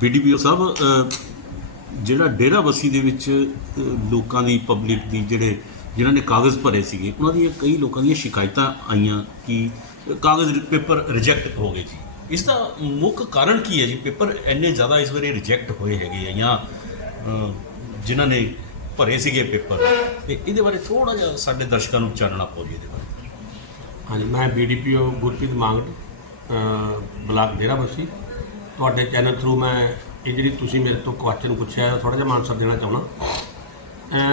BDPO ਸਾਹਿਬ ਜਿਹੜਾ ਡੇਰਾ ਬੱਸੀ ਦੇ ਵਿੱਚ ਲੋਕਾਂ ਦੀ ਪਬਲਿਕ ਦੀ ਜਿਹੜੇ, ਜਿਨ੍ਹਾਂ ਨੇ ਕਾਗਜ਼ ਭਰੇ ਸੀਗੇ, ਉਹਨਾਂ ਦੀਆਂ ਕਈ ਲੋਕਾਂ ਦੀਆਂ ਸ਼ਿਕਾਇਤਾਂ ਆਈਆਂ ਕਿ ਕਾਗਜ਼ ਪੇਪਰ ਰਿਜੈਕਟ ਹੋ ਗਏ ਜੀ। ਇਸ ਦਾ ਮੁੱਖ ਕਾਰਨ ਕੀ ਹੈ ਜੀ? ਪੇਪਰ ਇੰਨੇ ਜ਼ਿਆਦਾ ਇਸ ਵਾਰੀ ਰਿਜੈਕਟ ਹੋਏ ਹੈਗੇ ਆ ਜਾਂ ਜਿਨ੍ਹਾਂ ਨੇ ਭਰੇ ਸੀਗੇ ਪੇਪਰ, ਤੇ ਇਹਦੇ ਬਾਰੇ ਥੋੜਾ ਜਿਹਾ ਸਾਡੇ ਦਰਸ਼ਕਾਂ ਨੂੰ ਚਾਨਣਾ ਪਾਓ ਇਹਦੇ ਬਾਰੇ। ਹਾਂਜੀ, ਮੈਂ ਬੀਡੀਪੀਓ ਗੁਰਪ੍ਰੀਤ ਮੰਗਟ ਬਲਾਕ ਡੇਰਾਬੱਸੀ ਤੁਹਾਡੇ ਚੈਨਲ ਥਰੂ ਮੈਂ ਇਹ ਜਿਹੜੀ ਤੁਸੀਂ ਮੇਰੇ ਤੋਂ ਕੁਐਸਚਨ ਪੁੱਛਿਆ ਥੋੜਾ ਜਿਹਾ ਆਨਸਰ ਦੇਣਾ ਚਾਹੁੰਦਾ।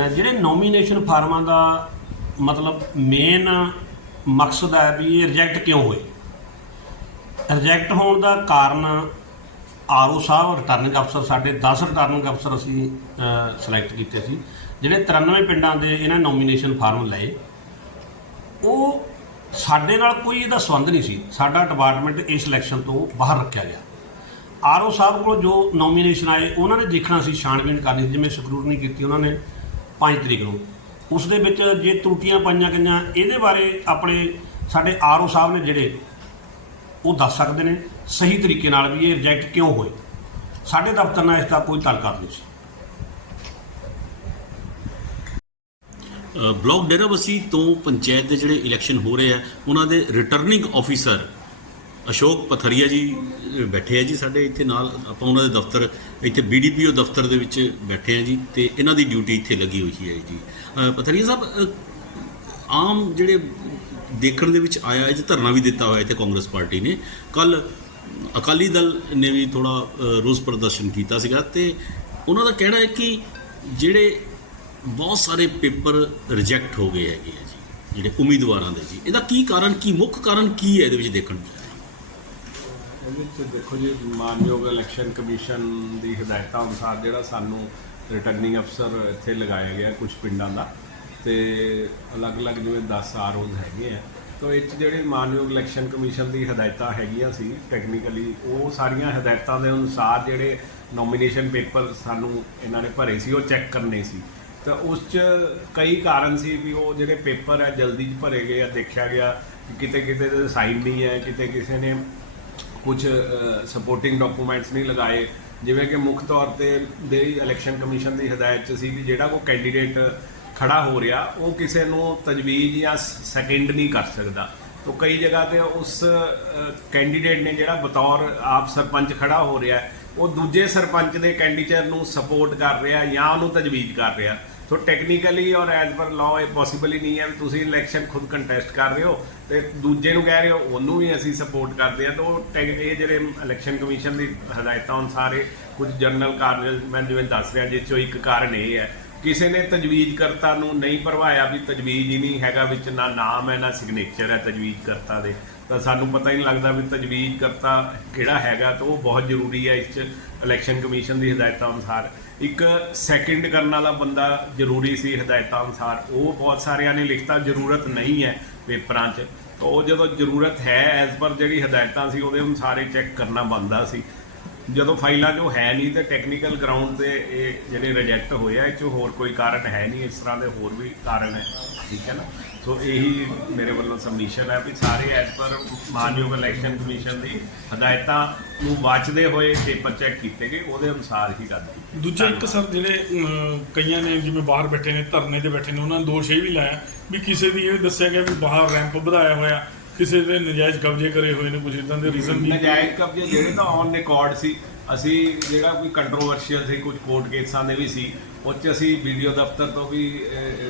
ਜਿਹੜੇ ਨੋਮੀਨੇਸ਼ਨ ਫਾਰਮਾਂ ਦਾ ਮਤਲਬ ਮੇਨ ਮਕਸਦ ਹੈ ਵੀ ਇਹ ਰਿਜੈਕਟ ਕਿਉਂ ਹੋਏ? ਰਿਜੈਕਟ ਹੋਣ ਦਾ ਕਾਰਨ ਆਰਓ ਸਾਹਿਬ ਰਿਟਰਨਿੰਗ ਅਫਸਰ ਸਾਡੇ 10 ਰਿਟਰਨਿੰਗ ਅਫਸਰ ਅਸੀਂ ਸਿਲੈਕਟ ਕੀਤੇ ਸੀ। ਜਿਹੜੇ 93 ਪਿੰਡਾਂ ਦੇ ਇਹਨਾਂ ਨੋਮੀਨੇਸ਼ਨ ਫਾਰਮ ਲਏ, ਉਹ ਸਾਡੇ ਨਾਲ ਕੋਈ ਇਹਦਾ ਸੰਬੰਧ ਨਹੀਂ ਸੀ। ਸਾਡਾ ਡਿਪਾਰਟਮੈਂਟ ਇਸ ਇਲੈਕਸ਼ਨ ਤੋਂ ਬਾਹਰ ਰੱਖਿਆ ਗਿਆ। ਆਰਓ ਸਾਹਿਬ ਕੋਲ ਜੋ ਨੋਮੀਨੇਸ਼ਨ ਆਏ ਉਹਨਾਂ ਨੇ ਦੇਖਣਾ ਸੀ ਛਾਣਬੀਣ ਕਰਨੀ ਸੀ ਜਿਵੇਂ ਸਕਰੂਟਨੀ ਕੀਤੀ ਉਹਨਾਂ ਨੇ 5 ਤਰੀਕ ਨੂੰ। ਉਸ ਦੇ ਵਿੱਚ ਜੇ ਤਰੁੱਟੀਆਂ ਪਾਈਆਂ ਗਈਆਂ ਇਹਦੇ ਬਾਰੇ ਆਪਣੇ ਸਾਡੇ ਆਰਓ ਸਾਹਿਬ ਨੇ ਜਿਹੜੇ ਉਹ ਦੱਸ ਸਕਦੇ ਨੇ ਸਹੀ ਤਰੀਕੇ ਨਾਲ ਵੀ ਇਹ ਰਿਜੈਕਟ ਕਿਉਂ ਹੋਏ। ਸਾਡੇ ਦਫ਼ਤਰ ਨਾਲ ਇਸ ਦਾ ਕੋਈ ਤਾਲੁਕਾਤ ਨਹੀਂ ਸੀ। ਅ, ਬਲਾਕ ਡੇਰਾਬੱਸੀ ਤੋਂ ਪੰਚਾਇਤ ਦੇ ਜਿਹੜੇ ਇਲੈਕਸ਼ਨ ਹੋ ਰਹੇ ਆ ਉਹਨਾਂ ਦੇ ਰਿਟਰਨਿੰਗ ਆਫੀਸਰ ਅਸ਼ੋਕ ਪਥਰੀਆ ਜੀ ਬੈਠੇ ਆ ਜੀ ਸਾਡੇ ਇੱਥੇ ਨਾਲ। ਆਪਾਂ ਉਹਨਾਂ ਦੇ ਦਫ਼ਤਰ, ਇੱਥੇ ਬੀਡੀਪੀਓ ਦਫ਼ਤਰ ਦੇ ਵਿੱਚ ਬੈਠੇ ਆ ਜੀ ਤੇ ਇਹਨਾਂ ਦੀ ਡਿਊਟੀ ਇੱਥੇ ਲੱਗੀ ਹੋਈ ਹੈ ਜੀ। ਪਥਰੀਆ ਸਾਹਿਬ ਆਮ ਜਿਹੜੇ ਦੇਖਣ ਦੇ ਵਿੱਚ ਆਇਆ ਜੀ ਧਰਨਾ ਵੀ ਦਿੱਤਾ ਹੋਇਆ ਇੱਥੇ ਕਾਂਗਰਸ ਪਾਰਟੀ ਨੇ। ਕੱਲ ਅਕਾਲੀ ਦਲ ਨੇ ਵੀ ਥੋੜਾ ਰੋਸ ਪ੍ਰਦਰਸ਼ਨ ਕੀਤਾ ਸੀਗਾ ਤੇ ਉਹਨਾਂ ਦਾ ਕਹਿਣਾ ਹੈ ਕਿ ਜਿਹੜੇ ਬਹੁਤ ਸਾਰੇ ਪੇਪਰ ਰਿਜੈਕਟ ਹੋ ਗਏ ਹੈਗੇ ਆ ਜੀ, ਜਿਹੜੇ ਉਮੀਦਵਾਰਾਂ ਦੇ ਜੀ। ਇਹਦਾ ਕੀ ਕਾਰਨ, ਕੀ ਮੁੱਖ ਕਾਰਨ ਕੀ ਹੈ ਇਹਦੇ ਵਿੱਚ ਦੇਖਣ ਨੂੰ ਉਹਦੇ ਵਿੱਚ ਦੇਖੋ ਜੀ, ਮਾਨਯੋਗ ਇਲੈਕਸ਼ਨ ਕਮਿਸ਼ਨ ਦੀ ਹਦਾਇਤਾਂ ਅਨੁਸਾਰ ਜਿਹੜਾ ਸਾਨੂੰ ਰਿਟਰਨਿੰਗ ਅਫਸਰ ਇੱਥੇ ਲਗਾਇਆ ਗਿਆ ਕੁਝ ਪਿੰਡਾਂ ਦਾ ਤੇ ਅਲੱਗ-ਅਲੱਗ ਜਿਵੇਂ 10 ਆਰਓਜ਼ ਹੈਗੇ ਆ। ਤਾਂ ਇਹ 'ਚ ਜਿਹੜੇ ਮਾਨਯੋਗ ਇਲੈਕਸ਼ਨ ਕਮਿਸ਼ਨ ਦੀ ਹਦਾਇਤਾਂ ਹੈਗੀਆਂ ਸੀ ਟੈਕਨੀਕਲੀ ਉਹ ਸਾਰੀਆਂ ਹਦਾਇਤਾਂ ਦੇ ਅਨੁਸਾਰ ਜਿਹੜੇ ਨੋਮੀਨੇਸ਼ਨ ਪੇਪਰ ਸਾਨੂੰ ਇਹਨਾਂ ਨੇ ਭਰੇ ਸੀ, ਉਹ ਚੈੱਕ ਕਰਨੇ ਸੀ। ਤਾਂ ਉਸ 'ਚ ਕਈ ਕਾਰਨ ਸੀ ਵੀ ਉਹ ਜਿਹੜੇ ਪੇਪਰ ਹੈ ਜਲਦੀ 'ਚ ਭਰੇ ਗਏ ਆ, ਦੇਖਿਆ ਗਿਆ ਕਿਤੇ ਕਿਤੇ ਦੇ ਸਾਈਨ ਨਹੀਂ ਹੈ, ਕਿਤੇ ਕਿਸੇ ਨੇ ਕੁਝ ਸਪੋਰਟਿੰਗ ਡਾਕੂਮੈਂਟਸ ਨਹੀਂ ਲਗਾਏ। ਜਿਵੇਂ ਕਿ ਮੁੱਖ ਤੌਰ ਤੇ ਦੇ ਇਲੈਕਸ਼ਨ ਕਮਿਸ਼ਨ ਦੀ ਹਦਾਇਤ 'ਚ ਸੀ ਵੀ ਜਿਹੜਾ ਕੋ ਕੈਂਡੀਡੇਟ ਖੜਾ ਹੋ ਰਿਹਾ, ਉਹ ਕਿਸੇ ਨੂੰ ਤਜਵੀਜ਼ ਜਾਂ ਸੈਕਿੰਡ ਨਹੀਂ ਕਰ ਸਕਦਾ। ਤਾਂ ਕਈ ਜਗ੍ਹਾ ਤੇ ਉਸ ਕੈਂਡੀਡੇਟ ਨੇ ਜਿਹੜਾ ਬਤੌਰ ਆਪ ਸਰਪੰਚ ਖੜਾ ਹੋ ਰਿਹਾ, ਉਹ ਦੂਜੇ ਸਰਪੰਚ ਦੇ ਕੈਂਡੀਡੇਟ ਨੂੰ ਸਪੋਰਟ ਕਰ ਰਿਹਾ ਜਾਂ ਉਹਨੂੰ ਤਜਵੀਜ਼ ਕਰ ਰਿਹਾ। ਸੋ ਟੈਕਨੀਕਲੀ ਔਰ ਐਜ਼ ਪਰ ਲਾਅ ਇਹ ਪੋਸੀਬਲ ਹੀ ਨਹੀਂ ਹੈ ਵੀ ਤੁਸੀਂ ਇਲੈਕਸ਼ਨ ਖੁਦ ਕੰਟੈਸਟ ਕਰ ਰਹੇ ਹੋ ਤੇ ਦੂਜੇ ਨੂੰ ਕਹਿ ਰਹੇ ਹੋ, ਉਹਨੂੰ ਵੀ ਅਸੀਂ ਸਪੋਰਟ ਕਰਦੇ ਆ ਤਾਂ ਉਹ ਟੈ- ਇਹ ਜਿਹੜੇ ਇਲੈਕਸ਼ਨ ਕਮਿਸ਼ਨ ਦੀ ਹਦਾਇਤਾਂ ਅਨੁਸਾਰ ਇਹ ਕੁਝ ਜਨਰਲ ਕਾਰਨ ਮੈਂ ਜਿਵੇਂ ਦੱਸ ਰਿਹਾ, ਜਿਸ ਚੋਂ ਇੱਕ ਕਾਰਨ ਇਹ ਹੈ ਕਿਸੇ ਨੇ ਤਜਵੀਜ਼ ਕਰਤਾ ਨੂੰ ਨਹੀਂ ਭਰਵਾਇਆ ਵੀ ਤਜਵੀਜ਼ ਹੀ ਨਹੀਂ ਹੈਗਾ ਵਿੱਚ, ਨਾ ਨਾਮ ਹੈ, ਨਾ ਸਿਗਨੇਚਰ ਹੈ ਤਜਵੀਜ਼ ਕਰਤਾ ਦੇ। ਤਾਂ ਸਾਨੂੰ ਪਤਾ ਹੀ ਨਹੀਂ ਲੱਗਦਾ ਵੀ ਤਜਵੀਜ਼ ਕਰਤਾ ਕਿਹੜਾ ਹੈਗਾ ਤਾਂ ਉਹ ਬਹੁਤ ਜ਼ਰੂਰੀ ਹੈ ਇਸ 'ਚ ਇਲੈਕਸ਼ਨ ਕਮਿਸ਼ਨ ਦੀ ਹਦਾਇਤਾਂ ਅਨੁਸਾਰ। ਇੱਕ ਸੈਕਿੰਡ ਕਰਨ ਵਾਲਾ ਬੰਦਾ ਜ਼ਰੂਰੀ ਸੀ ਹਦਾਇਤਾਂ ਅਨੁਸਾਰ। ਉਹ ਬਹੁਤ ਸਾਰਿਆਂ ਨੇ ਲਿਖਤਾ, ਜ਼ਰੂਰਤ ਨਹੀਂ ਹੈ ਪੇਪਰਾਂ 'ਚ। ਤਾਂ ਉਹ ਜਦੋਂ ਜ਼ਰੂਰਤ ਹੈ ਐਜ਼ ਪਰ ਜਿਹੜੀ ਹਦਾਇਤਾਂ ਸੀ, ਉਹਦੇ ਅਨੁਸਾਰ ਹੀ ਚੈੱਕ ਕਰਨਾ ਬੰਦਾ ਸੀ। ਜਦੋਂ ਫਾਈਲਾਂ ਜੋ ਹੈ ਨਹੀਂ ਤੇ ਟੈਕਨੀਕਲ ਗਰਾਊਂਡ ਤੇ ਇਹ ਜਿਹੜੇ ਰਿਜੈਕਟ ਹੋਏ ਆ ਇਹ 'ਚ ਹੋਰ ਕੋਈ ਕਾਰਨ ਹੈ ਨਹੀਂ, ਇਸ ਤਰ੍ਹਾਂ ਦੇ ਹੋਰ ਵੀ ਕਾਰਨ ਹੈ। ਠੀਕ ਹੈ ਨਾ? ਸੋ ਇਹੀ ਮੇਰੇ ਵੱਲੋਂ ਸਬਮਿਸ਼ਨ ਹੈ ਵੀ ਸਾਰੇ ਐਜ਼ ਪਰ ਮਾਨਯੋਗ ਇਲੈਕਸ਼ਨ ਕਮਿਸ਼ਨ ਦੀ ਹਦਾਇਤਾਂ ਨੂੰ ਵਾਚਦੇ ਹੋਏ ਪੇਪਰ ਚੈੱਕ ਕੀਤੇ ਗਏ, ਉਹਦੇ ਅਨੁਸਾਰ ਹੀ ਗੱਲ ਕੀਤੀ ਦੂਜਾ ਇੱਕ ਸਰ ਜਿਹੜੇ ਕਈਆਂ ਨੇ ਜਿਵੇਂ ਬਾਹਰ ਬੈਠੇ ਨੇ, ਧਰਨੇ ਤੇ ਬੈਠੇ ਨੇ, ਉਹਨਾਂ ਨੇ ਦੋਸ਼ ਇਹ ਵੀ ਲਾਇਆ ਵੀ ਕਿਸੇ ਦੀ ਇਹ ਦੱਸਿਆ ਗਿਆ ਵੀ ਬਾਹਰ ਰੈਂਪ ਵਧਾਇਆ ਹੋਇਆ। ਕਿਸੇ ਦੇ ਨਜਾਇਜ਼ ਕਬਜ਼ੇ ਕਰੇ ਹੋਏ ਨੇ ਕੁਝ ਇਦਾਂ ਦੇ ਰੀਜ਼ਨ ਵੀ ਨਜਾਇਜ਼ ਕਬਜ਼ੇ ਜਿਹੜੇ ਤਾਂ ਔਨ ਰਿਕਾਰਡ ਸੀ। ਅਸੀਂ ਜਿਹੜਾ ਕੋਈ ਕੰਟਰੋਵਰਸ਼ੀਅਲ ਸੀ ਕੁਝ ਕੋਰਟ ਕੇਸਾਂ ਦੇ ਵੀ ਸੀ, ਉਹ 'ਚ ਅਸੀਂ ਵੀਡੀਓ ਦਫ਼ਤਰ ਤੋਂ ਵੀ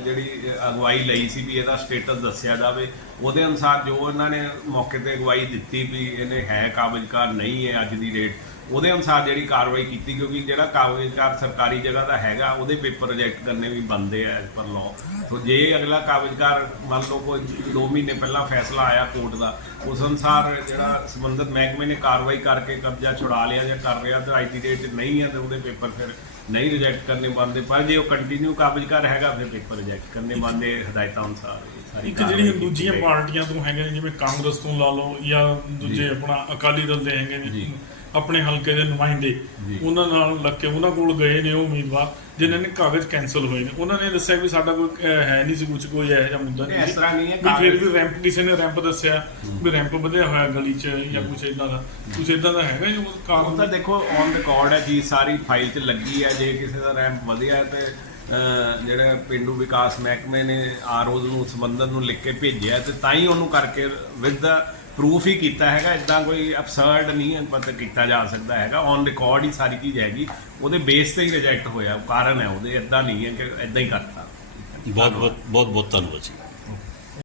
ਜਿਹੜੀ ਅਗਵਾਈ ਲਈ ਸੀ ਵੀ ਇਹਦਾ ਸਟੇਟਸ ਦੱਸਿਆ ਜਾਵੇ। ਉਹਦੇ ਅਨੁਸਾਰ ਜੋ ਇਹਨਾਂ ਨੇ ਮੌਕੇ ਤੇ ਅਗਵਾਈ ਦਿੱਤੀ ਵੀ ਇਹਨੇ ਹੈ ਕਾਬਜ਼ਕਾਰ, ਨਹੀਂ ਹੈ ਅੱਜ ਦੀ ਡੇਟ ਉਹਦੇ ਅਨੁਸਾਰ ਜਿਹੜੀ ਕਾਰਵਾਈ ਕੀਤੀ ਕਿਉਂਕਿ ਜਿਹੜਾ ਕਾਬਜ਼ਕਾਰ ਸਰਕਾਰੀ ਜਗ੍ਹਾ ਦਾ ਹੈਗਾ, ਉਹਦੇ ਪੇਪਰ ਰਿਜੈਕਟ ਕਰਨੇ ਵੀ ਬੰਦੇ ਆ ਐਜ਼ ਪਰ ਲਾਅ ਸੋ ਜੇ ਅਗਲਾ ਕਾਗਜ਼ਕਾਰ, ਮੰਨ ਲਓ ਕੋਈ 2 ਮਹੀਨੇ ਪਹਿਲਾਂ ਫੈਸਲਾ ਆਇਆ ਕੋਰਟ ਦਾ ਉਸ ਅਨੁਸਾਰ ਜਿਹੜਾ ਸੰਬੰਧਿਤ ਮਹਿਕਮੇ ਨੇ ਕਾਰਵਾਈ ਕਰਕੇ ਕਬਜ਼ਾ ਛੁਡਾ ਲਿਆ ਜਾਂ ਕਰ ਰਿਹਾ ਤੇ ਅੱਜ ਦੀ ਡੇਟ ਨਹੀਂ ਹੈ ਤੇ ਉਹਦੇ ਪੇਪਰ ਫਿਰ ਨਹੀਂ ਰਿਜੈਕਟ ਕਰਨੇ ਬੰਦੇ ਪਰ ਜੇ ਉਹ ਕੰਟੀਨਿਊ ਕਾਬਜ਼ਕਾਰ ਹੈਗਾ ਫਿਰ ਪੇਪਰ ਰਿਜੈਕਟ ਕਰਨੇ ਬੰਦੇ ਹਦਾਇਤਾਂ ਅਨੁਸਾਰ ਇਹ ਸਾਰੀ ਇੱਕ ਕਾਰਵਾਈ ਜਿਹੜੀਆਂ ਕੀਤੀ ਦੂਜੀਆਂ। ਪਾਰਟੀਆਂ ਤੋਂ ਹੈਗੇ ਨੇ ਜਿਵੇਂ ਕਾਂਗਰਸ ਤੋਂ ਲਾ ਲਓ ਜਾਂ ਦੂਜੇ ਆਪਣਾ ਅਕਾਲੀ ਦਲ ਦੇ ਹੈਗੇ ਨੇ ਜੀ। ਆਪਣੇ ਹਲਕੇ ਦੇ ਨੁਮਾਇੰਦੇ ਜੀ। ਉਹਨਾਂ ਨਾਲ ਲੱਗ ਕੇ ਉਹਨਾਂ ਕੋਲ ਗਏ ਨੇ ਉਹ ਉਮੀਦਵਾਰ ਜਿਨ੍ਹਾਂ ਨੇ ਕਾਗਜ਼ ਕੈਨਸਲ ਹੋਏ ਨੇ। ਉਹਨਾਂ ਨੇ ਦੱਸਿਆ ਵੀ ਸਾਡਾ ਕੋਈ ਅਹ, ਹੈ ਨਹੀਂ ਸੀ ਕੁਝ ਕੋਈ ਇਹੋ ਜਿਹਾ ਮੁੱਦਾ ਨਹੀਂ, ਇਸ। ਤਰ੍ਹਾਂ ਨਹੀਂ ਹੈ, ਵੀ ਫਿਰ ਕਾਗਜ਼- ਵੀ ਰੈਂਪ ਕਿਸੇ ਨੇ ਰੈਂਪ ਦੱਸਿਆ ਵੀ ਰੈਂਪ ਵਧਿਆ ਹੋਇਆ ਗਲੀ 'ਚ ਜਾਂ ਕੁਝ ਇਦਾਂ ਦਾ। ਕੁਝ ਇਦਾਂ ਦਾ ਹੈਗਾ ਜੀ ਉਹ ਉਹ ਕਾਰਨ ਤਾਂ ਦੇਖੋ ਔਨ ਰਿਕਾਰਡ ਹੈ ਚੀਜ਼ ਸਾਰੀ ਫਾਈਲ 'ਚ ਲੱਗੀ ਹੈ। ਜੇ ਕਿਸੇ ਦਾ ਰੈਂਪ ਵਧਿਆ ਹੈ ਤੇ ਅਹ, ਜਿਹੜੇ ਪਿੰਡੂ ਵਿਕਾਸ ਮਹਿਕਮੇ ਨੇ ਆਰਓਜ਼ ਨੂੰ ਸੰਬੰਧਨ ਨੂੰ ਲਿਖ ਕੇ ਭੇਜਿਆ ਤੇ ਤਾਂ ਹੀ ਉਹਨੂੰ ਕਰਕੇ ਵਿਦ ਪ੍ਰੂਫ ਹੀ ਕੀਤਾ ਹੈਗਾ ਇਦਾਂ ਕੋਈ ਅਬਸਰਡ ਨਹੀਂ ਹੈ ਪਤਾ ਕੀਤਾ ਜਾ ਸਕਦਾ ਹੈਗਾ। ਔਨ ਰਿਕਾਰਡ ਹੀ ਸਾਰੀ ਚੀਜ਼ ਹੈਗੀ। ਉਹਦੇ ਬੇਸ ਤੇ ਹੀ ਰਿਜੈਕਟ ਹੋਇਆ ਕਾਰਨ ਹੈ ਉਹਦੇ ਇਦਾਂ ਨਹੀਂ ਹੈ ਕਿ ਇਦਾਂ ਹੀ ਕਰਤਾ। ਬਹੁਤ ਬਹੁਤ ਬਹੁਤ ਬਹੁਤ ਧੰਨਵਾਦ ਜੀ।